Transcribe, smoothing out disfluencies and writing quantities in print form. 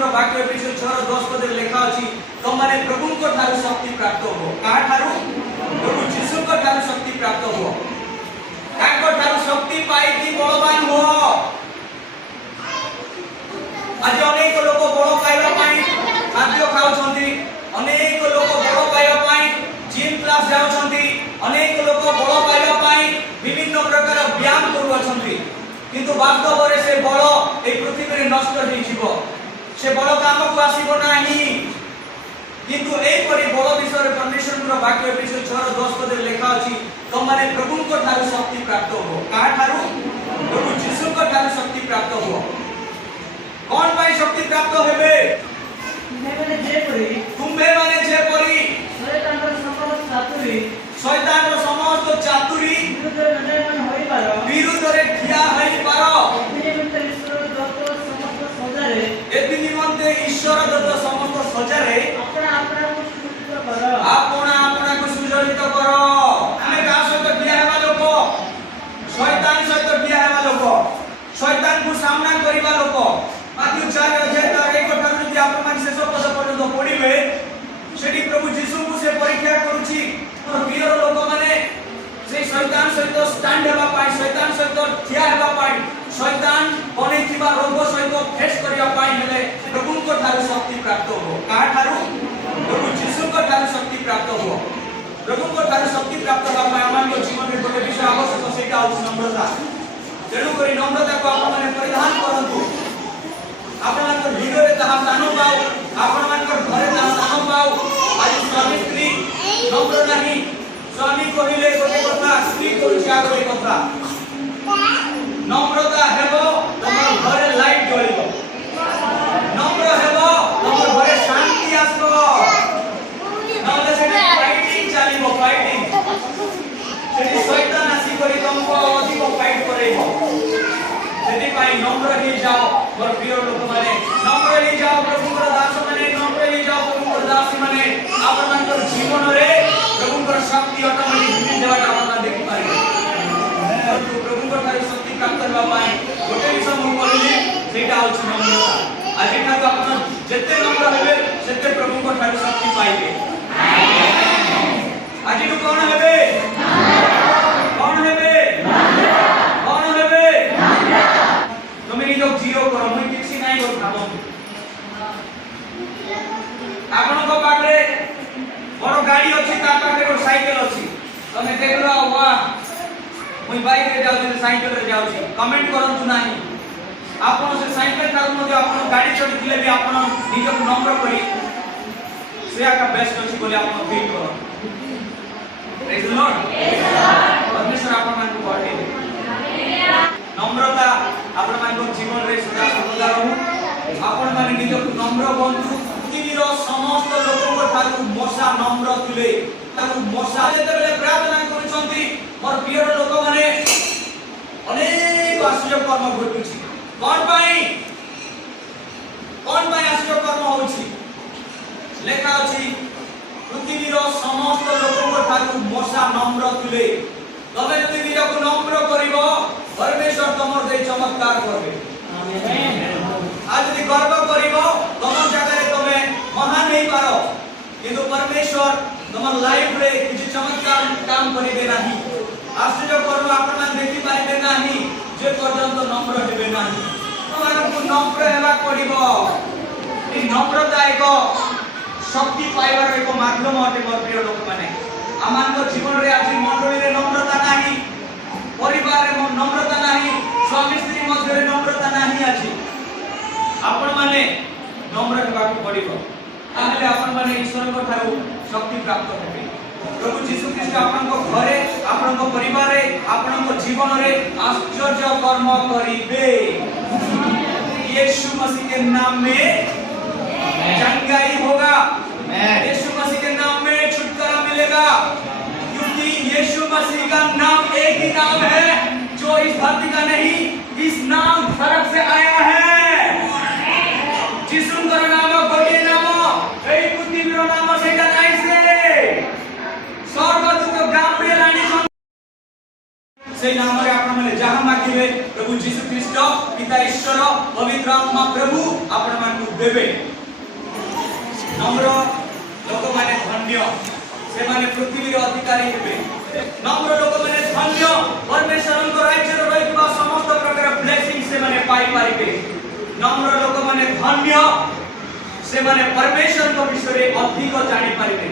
परमेश्वर वाक्य विषय 6:10 पद लेखा अछि तुम माने प्रभु को ठारू शक्ति प्राप्त हो कहा ठारू प्रभु यीशु को ठारू शक्ति प्राप्त हो ताको ठारू शक्ति पाई कि बलवान हो आज अनेक लोक बल पाइबा पाई खाद्य खाउछंती अनेक लोक बल पाइबा पाई जिम क्लास जाउछंती अनेक लोक बल पाइबा पाई विभिन्न प्रकार व्यायाम करूछंती किंतु वास्तव रे से बल ए पृथ्वी रे नष्ट होई जीवो से बल काम को आसीबो नाही किंतु ए परि बल विषय रे परमेश्वर वाक्य विषय 6:10 पद लेखा अछि तुम माने प्रभु को ठारू शक्ति प्राप्त हो कहा ठारू प्रभु यीशु को ठारू शक्ति प्राप्त हो कौन पाई शक्ति प्राप्त हेबे तुम्हे माने जे परि शैतान रो समस्त चातुरी विरुद्ध रे ठिया होई पारो एति निमंते ईश्वर दत्त समस्त सजारे आपना को सुजलित करो आमे का सहित बिया हेबा लोक शैतान सहित बिया हेबा लोक शैतान को सामना करिबा लोक माथ्यू 4:1 ठाରୁ যদি ଆପଣ ମାନେ ଶେଷ ପଦ ପର୍ଯ୍ୟନ୍ତ ପଢିବେ ସେଠି प्रभु यीशु को से परीक्षा करूची और वीर लोक माने से शैतान सहित स्टैंड हेबा पाई शैतान सहित ठिया हेबा पाई शैतान बनेथिबा रोग सहित फेस करिया पाई हेले प्रभु को ठारू शक्ति प्राप्त हो का ठारू प्रभु यीशु को ठारू शक्ति प्राप्त हो प्रभु को ठारू शक्ति प्राप्त होबा पाई आमान को जीवन रे गोटे विषय आवश्यक सेटा हो नम्रता तेणु करी नम्रता को आपण माने परिधान करंतु आपण मान वीडियो रे ताहा स्थान पाओ आपण मान घरे ताहा स्थान पाओ आज स्वामी स्त्री नम्र नाही स्वामी कहिले गोटे कथा स्त्री को त्याग रे कथा नम्रता हेबो तमर घरे लाइट जळिबो नम्र हेबो तमर घरे शांति आसबो नले सेठी फाइटिंग चलिबो फाइटिंग सेठी शैतान आसी करी तुमको अधिक फाइट करेबो सेठी पाई नम्र ही जाओ और प्रिय लोक माने नम्र ही जाओ प्रभु को दास माने नम्र ही जाओ प्रभु को दासी माने आपण मान जीवन रे प्रभु को शक्ति ऑटोमेटिक मिल जावा आपण देखि पारे और प्रभु को ठारू शक्ति प्राप्त करबा पाई गोटे विषय मु कहली सेटा होछि नम्रता आज ठारू आपण जते नम्र हेबे सेते प्रभु को ठारू शक्ति पाइबे आज तू कोन हेबे कोन हेबे कोन हेबे तुम निज जीरो करो मुई किछि नाही कर भाबो आपण को पाखरे बड़ गाड़ी अछि ता पाखरे को साइकिल अछि तमे देखलो वाह मुई बाइक रे जाउ साइकिल रे जाउ कमेंट करंतु नाही आपण से साइकिल ता मध्ये आपण गाड़ी चढ़ी दिले भी आपण निज को नम्र करी सेया का बेस्ट अछि बोले आपण फील करो प्रेज द लॉर्ड परमेश्वर आपण मान को बढे नम्रता आपण मान को जीवन रे सदा सर्वदा रहू आपण माने निज को नम्र बंधु पृथ्वीर समस्त लोक को ठारू मोसा नम्र थिले ताकू मोसा जेते बेले प्रार्थना करूछंती मोर प्रिय लोक माने अनेक आश्चर्य कर्म घटुछि कोन पाई आश्चर्य कर्म होछि लेखा अछि पृथ्वीर समस्त लोक को ठारू मोसा नम्र थिले तबे जदि निज को नम्र करिवो परमेश्वर तमर दे चमत्कार करबे आमेन आज यदि गर्व करिवो तमर जगह तमे महान नहीं पारो किंतु परमेश्वर तमर लाइफ रे किछ चमत्कार काम करिबे नाही आश्चर्य कर्म आपण मान देखि पाइबे नाही जे पर्यंत नम्र हेबे नाही तमरको नम्र हेबा पड़िबो ई नम्रता एक शक्ति पाइबार एक माध्यम अटे मोर प्रिय लोक माने आमान को जीवन रे आज मंडली रे नम्रता नाही परिवार रे नम्रता नाही स्वामी स्त्री मध्य रे नम्रता नाही अछि आपण माने नम्र हेबा पड़िबो ताहले आपण माने ईश्वर को ठारू शक्ति प्राप्त हेबे प्रभु यीशु ख्रीष्ट आपण को घरे आपण को परिवार रे आपण को जीवन रे आश्चर्य कर्म करिबे यीशु मसीह के नाम में चंगाई होगा यीशु मसीह के नाम में छुटकारा मिलेगा क्योंकि यीशु मसीह का नाम एक ही नाम है जो इस धरती का नहीं इस नाम स्वर्ग से आया है जिसुन का नाम गोटे नाम এই পৃথিবীর নাম সেটা নাইছে স্বর্গদূত গাব্রিয়েল আনি সেই নামে আপন মানে যাহা মাগিবে প্রভু যীশু খ্রিস্ট পিতা ঈশ্বর পবিত্র আত্মা প্রভু আপন মানকু देवे नम्र लोक माने धन्य से माने पृथ्वी रो अधिकारी हेबे नम्र लोक माने धन्य परमेश्वर को राज्य रो रहिबा समस्त प्रकार ब्लेसिंग से माने पाई पारिबे नम्र लोक माने धन्य से माने परमेश्वर को विषय रे अधिक जानि पारिबे